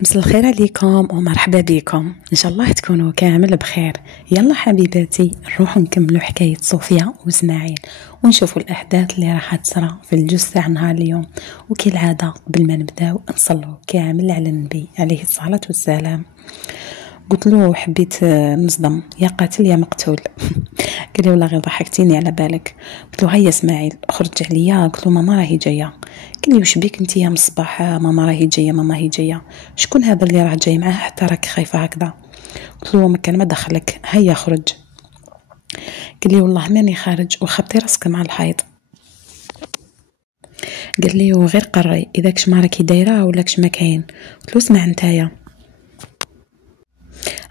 مساء الخير عليكم ومرحبا بكم. ان شاء الله تكونوا كامل بخير. يلا حبيباتي نروحوا نكملوا حكايه صوفيا واسماعيل ونشوفوا الاحداث اللي راح تصرى في الجزء تاع نهار اليوم. وكالعاده قبل ما نبداو نصلوا كامل على النبي عليه الصلاه والسلام. قلت له حبيت نصدم يا قاتل يا مقتول. قال لي والله غير ضحكتيني على بالك. قلت له هيا اسماعيل خرج عليا. قلت له ماما راهي جايه. قال لي واش بيك انت يا مصباح؟ ماما راهي جايه ماما هي جايه. شكون هذا اللي راه جاي معاه حتى راك خايفه هكذا؟ قلت له ما كان ما دخلك هيا خرج. قال لي والله ماني خارج وخبطي راسك مع الحيط. قال لي وغير قري اذا كش ما راكي دايره ولا كش ما كاين. قلت له اسمع نتايا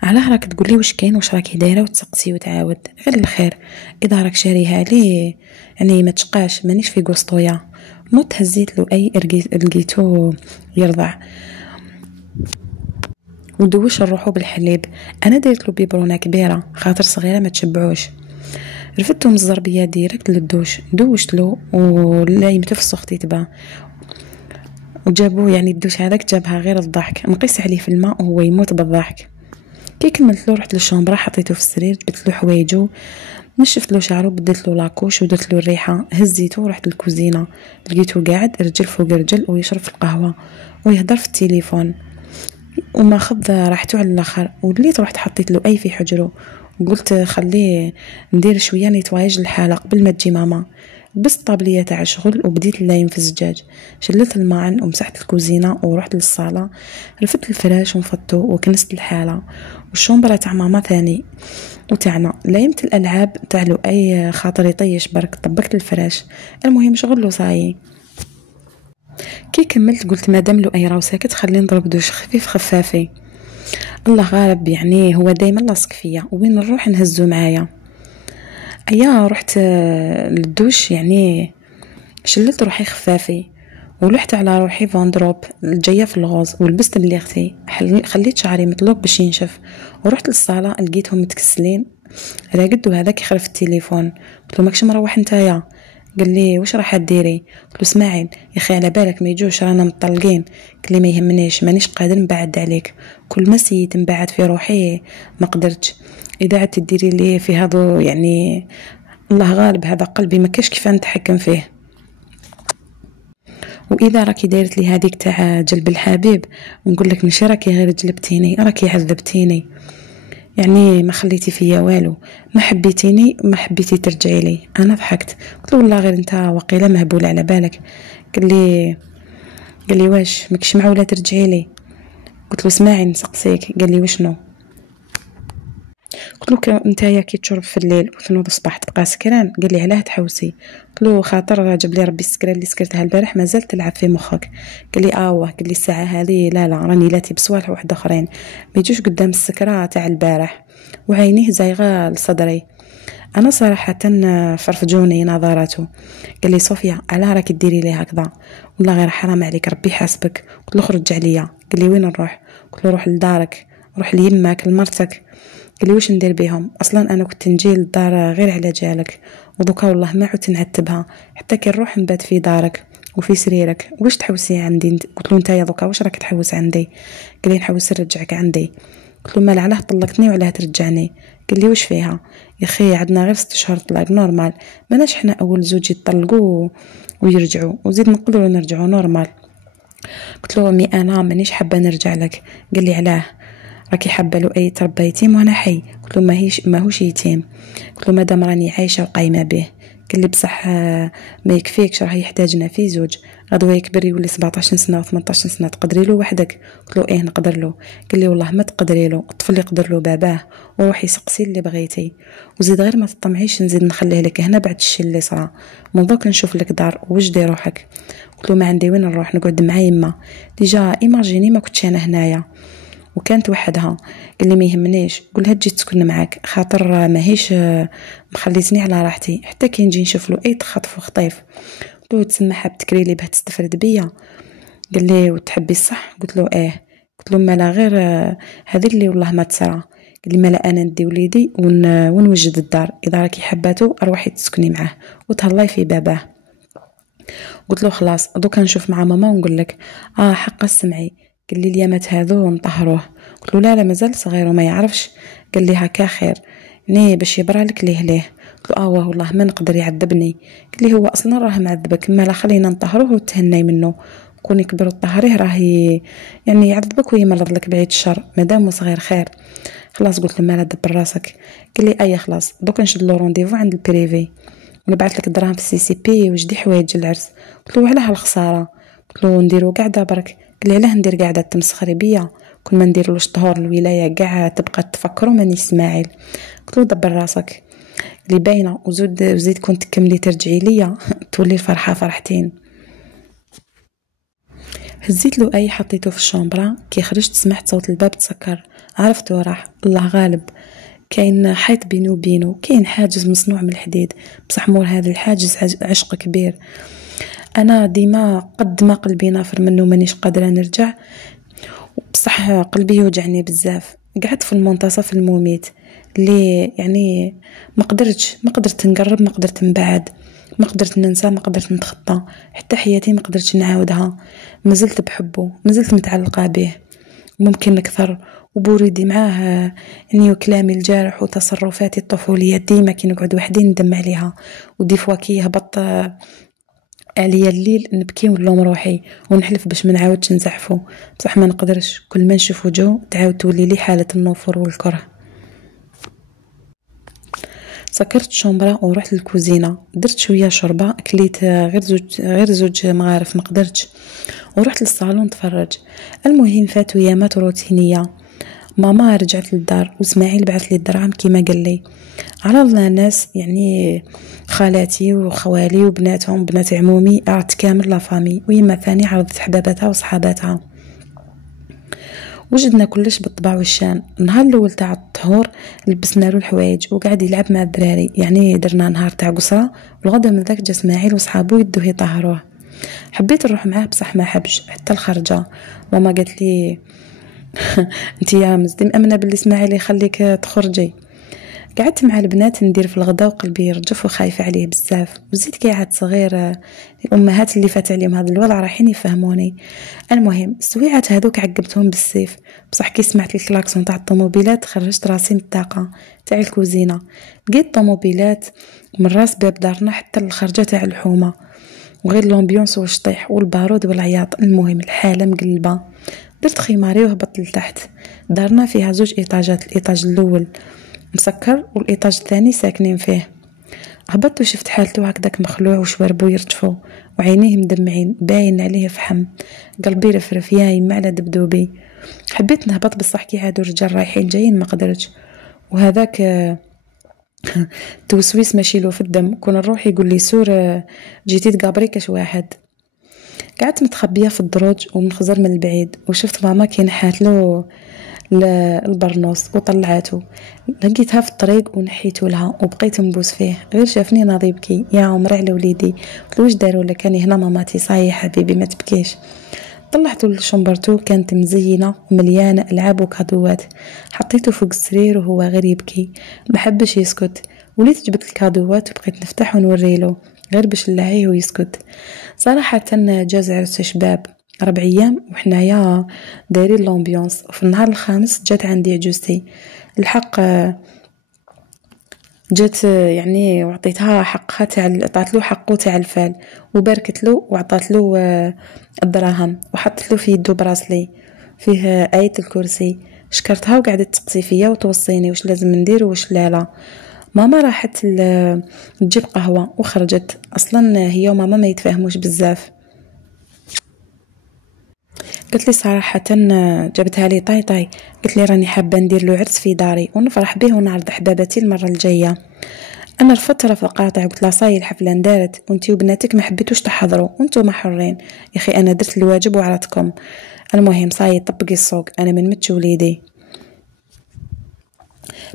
علاه راك تقولي واش كاين واش راكي دايره وتسقسي وتعاود غير الخير. اذا راك شاريها لي يعني ما تشقاش مانيش في قسطويه. موت هزيت له اي لقيتو يرضع ودوش نروحو بالحليب. انا درت له بيبرونه كبيره خاطر صغيره ما تشبعوش. رفدته من الزربيه ديريكت للدوش دوشت له ولا يمتو في السخط يتبع وجابوه يعني الدوش هذاك جابها غير الضحك. نقيس عليه في الماء وهو يموت بالضحك. كي كملت له رحت للشومبرا حطيته في السرير جبت له حوايجو نشفت له شعره بدلت له لاكوش ودرت له الريحه هزيته ورحت للكوزينه لقيته قاعد رجل فوق رجل ويشرب في القهوه ويهضر في التليفون وما خذ راحته على الاخر. وليت رحت حطيت له اي في حجره وقلت خليه ندير شويه نيتوايج الحاله قبل ما تجي ماما. لبست الطابليه تاع الشغل وبديت نلايم في الزجاج. شلت الماعن ومسحت الكوزينه ورحت للصاله رفدت الفراش ونفضته وكنست الحاله والشومبرا تاع ماما ثاني وتاعنا لايمت الالعاب تاع له اي خاطر يطيش برك طبقت الفراش. المهم شغل له صاي. كي كملت قلت مادام له اي راهو ساكت خليه نضرب دوش خفيف خفافي. الله غالب يعني هو دايما لاصق فيا وين نروح نهزو معايا. ايا رحت للدوش يعني شلت روحي خفافي ولحت على روحي فاندروب جايه في الغوز ولبست بلي اختي خليت شعري مطلوق باش ينشف ورحت للصاله لقيتهم متكسلين. راقدوا هذاك يخرف التليفون. قلت له ماكش مروح نتايا؟ قال لي واش راح ديري؟ قلت له اسماعيل يا اخي على بالك ما يجوش رانا مطلقين. قال لي ما يهمنيش مانيش قادر نبعد عليك كل ما سيت نبعد في روحي ما قدرتش. اذا عدت ديري لي في هذا يعني الله غالب هذا قلبي ما كاش كيف نتحكم فيه. واذا راكي دايرت لي هذيك تاع جلب الحبيب نقول لك ماشي راكي غير جلبتيني راكي عذبتيني يعني ما خليتي فيا والو ما حبيتيني ما حبيتي ترجعي لي. انا ضحكت قلت له والله غير انت وقيله مهبول على بالك. قال لي واش ماكش معوله ترجعي لي؟ قلت له اسمعي نسقسيك. قال لي وشنو؟ قلت له نتايا كي تشرب في الليل وتنوض الصباح تبقى سكران؟ قال لي علاه تحوسي؟ قلت له خاطر جاب لي ربي السكره اللي سكرتها البارح مازال تلعب في مخك. قال لي واه. قال لي الساعه هذه لا راني لاتي بصوالح واحد اخرين ما يجوش قدام السكره تاع البارح وعينيه زايغه لصدري. انا صراحه فرفجوني نظراته. قال لي صوفيا علاه راكي ديري لي هكذا والله غير حرام عليك ربي حاسبك. قلت له خرج عليا. قال لي وين نروح؟ قلت له روح لدارك روح ليماك لمرتك. قال لي واش ندير بهم اصلا انا كنت نجي للدار غير على جالك ودوكا والله ما عدت نعتبها حتى كي نروح نبات في دارك وفي سريرك واش تحوسي عندي؟ قلت له نتايا دوكا واش راك تحوس عندي؟ قال لي نحوس نرجعك عندي. قلت له مال علاه طلقتني وعلاه ترجعني؟ قال لي واش فيها يا اخي عندنا غير 6 شهور طلاق نورمال ماناش حنا اول زوج يطلقوا ويرجعوا وزيد نقدروا نرجعوا نورمال. قلت له مي انا مانيش حابه نرجع لك. قال لي علاه راكي حابه له اي تربى يتيم وانا حي؟ قلت له ماهوش يتيم. قلت له مادام راني عايشه وقايمه به. قال لي بصح ما يكفيكش راه يحتاجنا في زوج غدوه يكبر يولي 17 سنه و18 سنه تقدري له وحدك؟ قلت له ايه نقدر له. قال لي والله ما تقدري له الطفل يقدر له باباه وروحي سقسي اللي بغيتي وزيد غير ما تطمعيش نزيد نخليه لك هنا بعد الشيء اللي صرا من دوك نشوف لك دار وجدي روحك. قلت له ما عندي وين نروح نقعد مع يما ديجا ايماجيني ما كنتش انا هنايا وكانت وحدها. قال لي ما يهمنيش قولها تجي تسكن معاك خاطر ماهيش مخليتني على راحتي حتى كي نجي نشوف له اي تخطف وخطيف. قلت له تسمى حاب تكري لي باه تستفرد بيا؟ قال لي وتحبي الصح؟ قلت له ايه. قلت له مالا غير هذه اللي والله ما تسرى. قال لي مالا انا ندي وليدي ونوجد الدار اذا راكي حباتو اروحي تسكني معاه وتهلاي في باباه. قلت له خلاص دوكا نشوف مع ماما ونقول لك حق السمعي. قال لي اليامات هذو نطهروه. قلت له لا لا مازال صغير وما يعرفش. قال لي هكا خير يعني باش يبرى لك ليه. قلت له والله ما نقدر يعذبني. قال لي هو اصلا راه معذبك، ما لا خلينا نطهروه وتهني منه، كون يكبر وطهريه راه يعني يعذبك ويمرض لك بعيد الشر، مادام صغير خير. خلاص قلت له مالا دبر راسك. قال لي اي خلاص دوك نشد له رونديفو عند البريفي ونبعث لك الدراهم في السي سي بي وجدي حوايج العرس. قلت له علاه الخساره؟ قلت له نديرو قاعده برك. قال لي علاه ندير قاعده تمسخري بيا؟ كل ما نديرلوش طهور الولايه كاع تبقى تفكروا ماني اسماعيل. قلت له دبر راسك اللي باينه وزيد كنت تكملي ترجعي ليا تولي الفرحه فرحتين. هزيت له اي حطيته في الشومبرا. كي خرجت سمعت صوت الباب تسكر، عرفت وراح الله غالب. كاين حيط بيني وبينه، كاين حاجز مصنوع من الحديد، بصح مور هذا الحاجز عشق كبير. انا ديما قد ما قلبي نافر منه مانيش قادره نرجع، بصح قلبي يوجعني بزاف. قعدت في المنتصف المميت اللي يعني ما قدرت نقرب، ما قدرت نبعد، ما قدرت ننسى، ما قدرت نتخطى، حتى حياتي ما قدرتش نعاودها. ما زلت بحبه، ما زلت متعلقه به، ممكن اكثر. وبوريدي معاه اني وكلامي الجارح وتصرفاتي الطفوليه ديما كي نقعد وحدي ندم عليها، ودي فوا كي يهبط عليا الليل نبكي ونلوم روحي ونحلف باش ما نعاودش نزحفو، بصح ما نقدرش. كل ما نشوف وجهه تعاود تولي لي حاله النفور والكره. سكرت الشومبرا ورحت للكوزينه، درت شويه شوربه، كليت غير زوج مغارف ما قدرتش، ورحت للصالون نتفرج. المهم فاتوا ايامات روتينيه. ماما رجعت للدار واسماعيل بعث لي الدراهم كيما قال لي. على الله ناس يعني خالاتي وخوالي وبناتهم بنات عمومي، عرضت كامل لا فامي، ويما ثاني عرضت حباباتها وصحاباتها. وجدنا كلش بالطبع والشان. النهار الاول تاع الطهور لبسنا له الحوايج وقعد يلعب مع الدراري، يعني درنا نهار تاع قصره. والغدا من ذاك جا اسماعيل وصحابو يدوه يطهروه. حبيت نروح معاه بصح ما حبش حتى الخرجه. ماما قالت لي انت يا مزدي مأمنه باللي اسماعيل يخليك تخرجي. قعدت مع البنات ندير في الغدا وقلبي يرجف وخايفه عليه بزاف، وزيد قاعد صغير. الامهات اللي فات عليهم هذا الوضع رايحين يفهموني. المهم السويعات هذوك عقبتهم بالسيف، بصح كي سمعت الكلاكسون تاع الطوموبيلات خرجت راسي من الطاقه تاع الكوزينه. لقيت طوموبيلات من راس باب دارنا حتى الخرجه تاع الحومه، وغير لومبيونس والشطيح والبارود والعياط. المهم الحاله مقلبه. درت خماري وهبطت لتحت. دارنا فيها زوج ايطاجات، الايطاج الاول مسكر والايطاج الثاني ساكنين فيه. هبطت وشفت حالته هكذاك مخلوع وشواربو يرتفو وعينيه مدمعين باين عليه فحم. قلبي رفرف يا يما على دبدوبي. حبيت نهبط بصح كي عادوا الرجال رايحين جايين ما قدرتش، وهذاك توسويس ماشي له في الدم. كون نروح يقول لي سور جيتي تقابري كاش واحد. قعدت متخبيه في الدروج ومنخزر من البعيد، وشفت ماما كي نحات له البرنوس وطلعته. لقيتها في الطريق ونحيته لها وبقيت نبوس فيه. غير شافني ناضي يبكي. يا عمري على وليدي. قلت له واش داروا لك؟ كان هنا ماماتي. صاي حبيبي ما تبكيش. طلعته لشمبرته كانت مزينه ومليانه العاب وكادوات. حطيته فوق السرير وهو غير يبكي، ما حبش يسكت. وليت جبت الكادوات وبقيت نفتح ونوريله غير باش نلهيه ويسكت. صراحه جاز عرس شباب 4 أيام وحنايا دايرين لومبيونس. وفي النهار الخامس جات عندي عجوزتي الحق، جات يعني وعطيتها حقها تاع عطات له حقه تاع الفال، وباركت له وعطات له الدراهم وحطت له في يدو براسلي فيه آية الكرسي. شكرتها وقعدت تقصي فيا وتوصيني واش لازم ندير واش لا. ماما راحت تجيب قهوه وخرجت. اصلا هي وماما ما يتفاهموش بزاف. قلت لي صراحه جابتها لي طاي. قلت لي راني حابه ندير له عرس في داري ونفرح به ونعرض حباباتي المره الجايه. انا رفضت رفض قاطع. قلت لها صاي الحفله ندارت وانتي وبناتك ما حبيتوش تحضروا وانتم حرين. يا اخي انا درت الواجب وعرضتكم. المهم صاي طبقي السوق، انا من متش وليدي.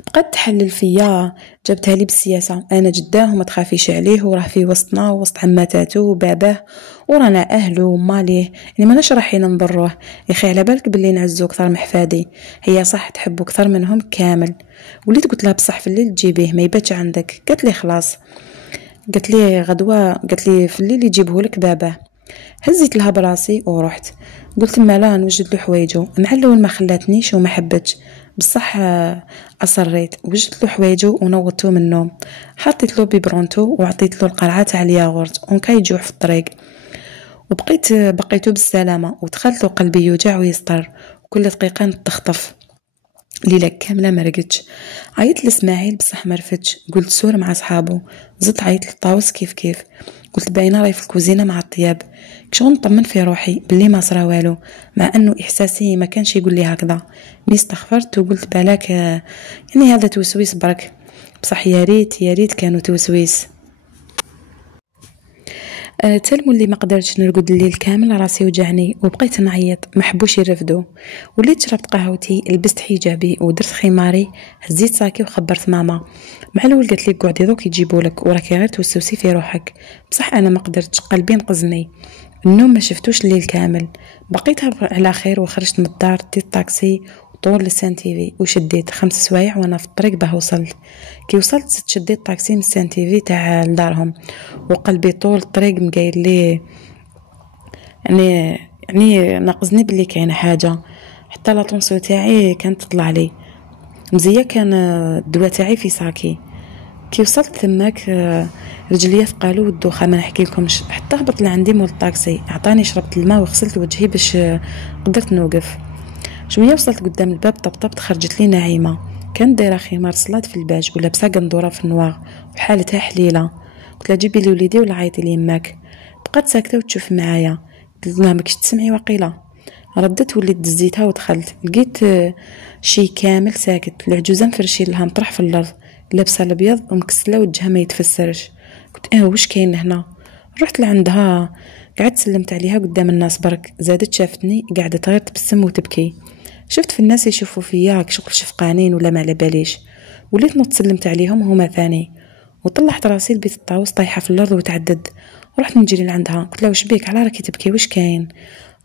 بقات تحلل فيا. جابتها لي بالسياسه، انا جداه وما تخافيش عليه وراه في وسطنا وسط عماتاتو وباباه ورانا اهله وماليه، يعني ماناش رايحين نضروه. يا اخي على بالك باللي نعزو اكثر من حفادي. هي صح تحبو اكثر منهم كامل. وليت قلت لها بصح في الليل تجيبيه ما يباتش عندك. قالت لي خلاص. قالت لي غدوه، قالت لي في الليل يجيبه لك باباه. هزيت لها براسي ورحت. قلت مالا نوجد له حوايجو. مع الاول ما خلاتنيش وما حبتش، بصح اصريت وجدت له حوايجو ونوضته من النوم. حطيت له بيبرونتو وعطيت له القرعه تاع الياغورت ونكايجوع في الطريق. بقيتو بالسلامه ودخلت له قلبي يوجع ويسطر، وكل دقيقه نتخطف. ليلة كاملة ما رقدتش. عيطت لاسماعيل بصح ما رفدش. قلت سور مع صحابو. زدت عيطت لطاوس كيف. قلت باينه راهي في الكوزينه مع الطياب. كشغل نطمن في روحي باللي ما صرا والو، مع انه احساسي ما كانش يقول لي هكذا. مي استغفرت وقلت بالك يعني هذا توسويس برك، بصح يا ريت كانوا توسويس. تلمو اللي ما قدرتش نرقد الليل كامل، راسي وجعني وبقيت نعيط، ما حبوش يرفدوا. وليت شربت قهوتي، لبست حجابي ودرت خماري، هزيت ساكي وخبرت ماما. مع الاول قالت لي قعدي دوك يجيبولك وراكي غير توسوسي في روحك، بصح انا ما قدرتش، قلبي نقزني. النوم ما شفتوش الليل كامل. بقيت على خير وخرجت من الدار، ديت طاكسي طول لسان تيفي وشديت 5 سوايع وانا في الطريق باه وصلت. كي وصلت شديت طاكسي من سان تيفي تاع لدارهم، وقلبي طول الطريق مقايل لي يعني ناقصني بلي كاين حاجه. حتى لا طونسيو تاعي كانت تطلع لي مزيه، كان الدواء تاعي في ساكي. كي وصلت تماك رجليا ثقالو والدوخه ما نحكي لكمش. حتى هبط لعندي مول الطاكسي، عطاني شربت الماء وغسلت وجهي باش قدرت نوقف. شويه وصلت قدام الباب، طبطبت، خرجت لي نعيمه. كانت دايره خمار صلاد في الباج ولابسه قندوره في النواغ وحالتها حليله. قلت لها جيبي لي وليدي ولا عيطي لي يماك. بقات ساكته وتشوف معايا. قلت لها ماكش تسمعي وقيله. ردت وليت دزيتها ودخلت. لقيت شي كامل ساكت. العجوزه مفرشين لها مطرح في الارض، لابسه الابيض ومكسله وجهها ما يتفسرش. قلت واش كاين هنا؟ رحت لعندها، قعدت سلمت عليها قدام الناس برك. زادت شافتني قعدت غير تبسم وتبكي. شفت في الناس يشوفوا فيا شغل شفقانين ولا ما على باليش. وليت نط سلمت عليهم هما ثاني، وطلعت راسي لبيت الطاوس طايحه في الارض وتعدد. رحت نجري لعندها، قلت لها واش بيك، على راكي تبكي، واش كاين؟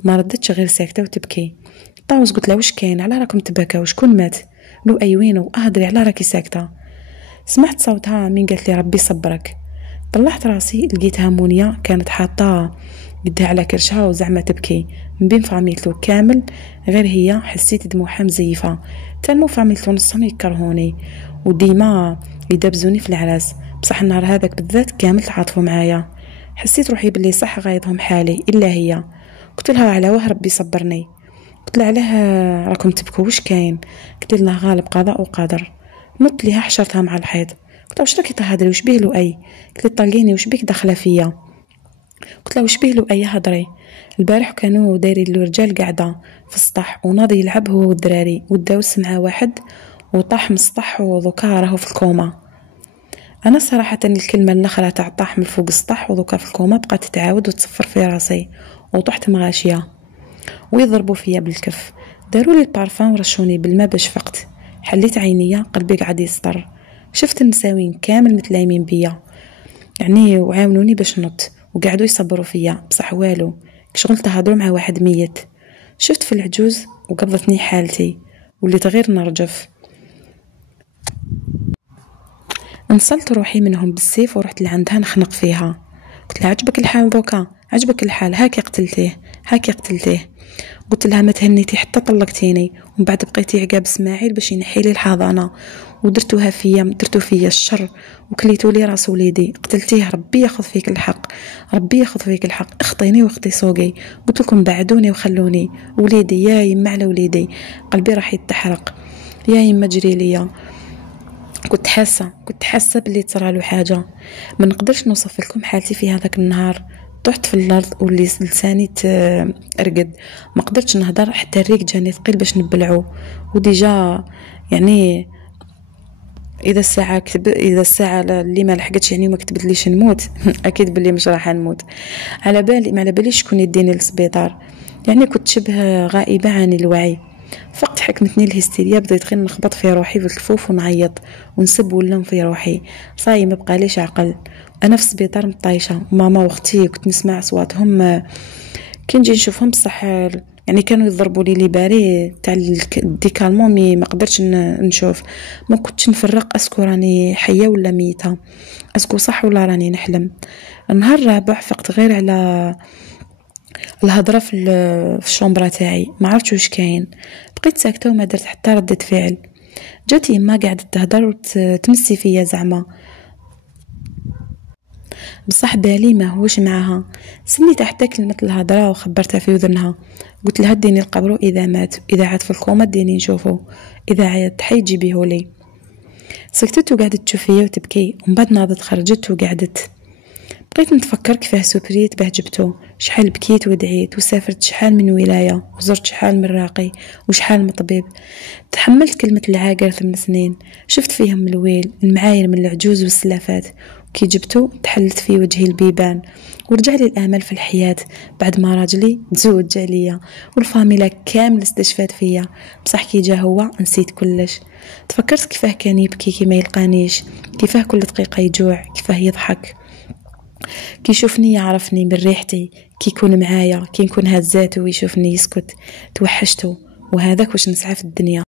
ما ردتش غير ساكته وتبكي. الطاوس قلت لها واش كاين، على راكم تبكاو، شكون مات؟ لو ايوينو اهدري، على راكي ساكته؟ سمعت صوتها من قالت لي ربي صبرك. طلعت راسي لقيتها مونيا كانت حاطه قدها على كرشها وزعما تبكي من بين فاميلتو كامل، غير هي حسيت دموعها مزيفه. تالمو فاميلتو نصهم يكرهوني وديما يدبزوني في العراس، بصح النهار هذاك بالذات كامل تعاطفوا معايا. حسيت روحي باللي صح غايضهم حالي الا هي. قلت لها على واه ربي صبرني. قلت لها علاه راكم تبكوا، واش كاين؟ قلت لها غالب قضاء وقدر. نط ليها حشرتها مع الحيط. قلت لها واش راكي تهضري، واش بيه له اي؟ قلت لي طلقيني، واش بيك داخله فيا؟ قلت لها واش بيه له اي هضري؟ البارح كانوا دايرين له رجال قاعده في السطح وناضي يلعب هو والدراري، وداوس مع واحد وطاح من السطح ودوكا راهو في الكوما. انا صراحه الكلمه الاخرى تاع طاح من فوق السطح ودوكا في الكوما بقات تتعاود وتصفر في راسي، وطحت مغاشيه ويضربوا فيا بالكف. داروا لي البارفان ورشوني بالماء باش فقت. حليت عينيا، قلبي قاعد يسطر. شفت النساوين كامل متلايمين بيا يعني، وعاونوني باش نط وقعدوا يصبروا فيا، بصح والو كشغل تهضروا مع واحد ميت. شفت في العجوز وقبضتني حالتي، وليت غير نرجف. انصلت روحي منهم بالسيف ورحت لعندها نخنق فيها. قلت لها عجبك الحال دوكا؟ عجبك الحال؟ هاكي قتلتيه. قلت لها ما تهنيتي حتى طلقتيني، ومن بعد بقيتي عقاب اسماعيل باش ينحي لي الحضانه، ودرتو فيا الشر وكليتو لي راس وليدي. قتلتيه، ربي ياخذ فيك الحق. اخطيني واخطي سوقي. قلت لكم بعدوني وخلوني. وليدي يا يما على وليدي، قلبي راح يتحرق. يا يما جري ليا. كنت حاسه باللي تصرى له حاجه. ما نقدرش نوصف لكم حالتي في هذاك النهار. طحت في الارض واللي لساني ترقد، ما قدرتش نهضر، حتى الريق جاني ثقيل باش نبلعو. وديجا يعني اذا الساعه اللي ما لحقتش يعني ما كتبتليش نموت اكيد باللي مش راح نموت. ما على باليش شكون يديني للسبيطار، يعني كنت شبه غائبه عن الوعي. فقت حكمتني الهستيريا، بديت غير نخبط في روحي في الكفوف ونعيط ونسب ونلوم في روحي. صاي ما بقاليش عقل، انا في السبيطار مطايشه. ماما واختي كنت نسمع اصواتهم كي نجي نشوفهم، بصح يعني كانوا يضربوا لي باري تاع الديكالمون، ما قدرتش نشوف، ما كنتش نفرق اسكو راني حيه ولا ميته، اسكو صح ولا راني نحلم. النهار الرابع فقت غير على الهضره في الشومبرا تاعي، ما عرفتش واش كاين. بقيت ساكته وما درت حتى ردة فعل. جات يما قاعده تهضر وتمسي فيا زعما، بصح بالي ما هوش معاها. سنيت حتى كلمه الهضره وخبرتها في وذنها. قلت لها ديني القبرو اذا مات، اذا عاد في الكوما ديني نشوفو، اذا عاد حي جيبيهولي. سكتت وقعدت تشوف فيا وتبكي، ومن بعد ناضت خرجت وقعدت. بقيت نتفكر كيفاه سوبريت باه جبتو، شحال بكيت ودعيت، وسافرت شحال من ولايه، وزرت شحال من راقي وشحال من طبيب. تحملت كلمه العاقر 8 سنين، شفت فيهم الويل، المعاير من العجوز والسلافات. كي جبتو تحلت في وجهي البيبان، ورجع لي الامل في الحياه بعد ما راجلي تزوج عليا، والفاميلا كامل استشفات فيا. بصح كي جا هو نسيت كلش. تفكرت كيفاه كان يبكي كي ما يلقانيش، كيفاه كل دقيقه يجوع، كيفاه يضحك كي يشوفني يعرفني من ريحتي، كي يكون معايا، كي نكون هزاتو ويشوفني يسكت. توحشتو، وهذاك واش نسعى في الدنيا.